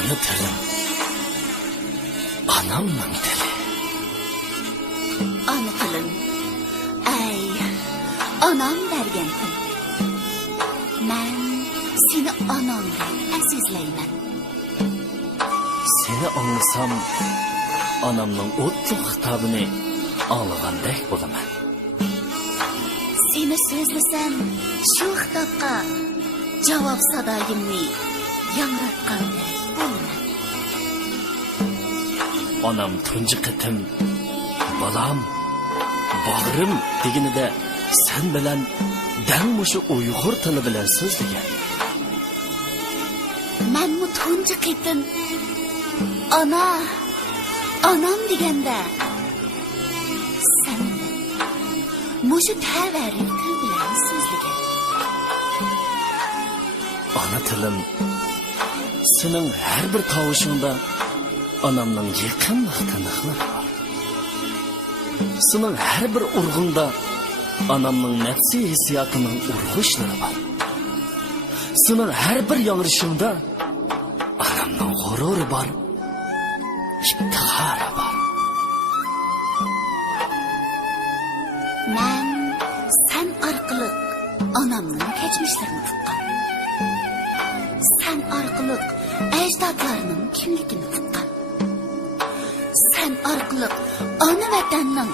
anıtırım. Anam manteli. Anıtırım. Ey anam bergentim. Ben seni anamdan əzizləyimən. Seni anlasam anamın otluq xitabını anlagandək bulaman. Seni sözləsəm şu xitabqa cavab sadayımni yangratqandır. Onam tunji qitim balam bag'rim deganida sen bilan dang mushu uyg'ur tili bilan so'zlagan. Men bu tunji qitim ana, anam deganda sen mushu tavarrik til bilan so'zlagan. Ana tilim sening har bir tovushingda onamning yaqin tiniqlari bor. Sening har bir urg'unda onamning nafsi hissiyotining urg'ishlari bor. Sening har bir yangrishingda onamning g'ururi bor. İftihari bor. Men sen orqali onamning kechmishlarini tuqqan. Sen orqali ajdodlarining kimligini orqali ona vatanning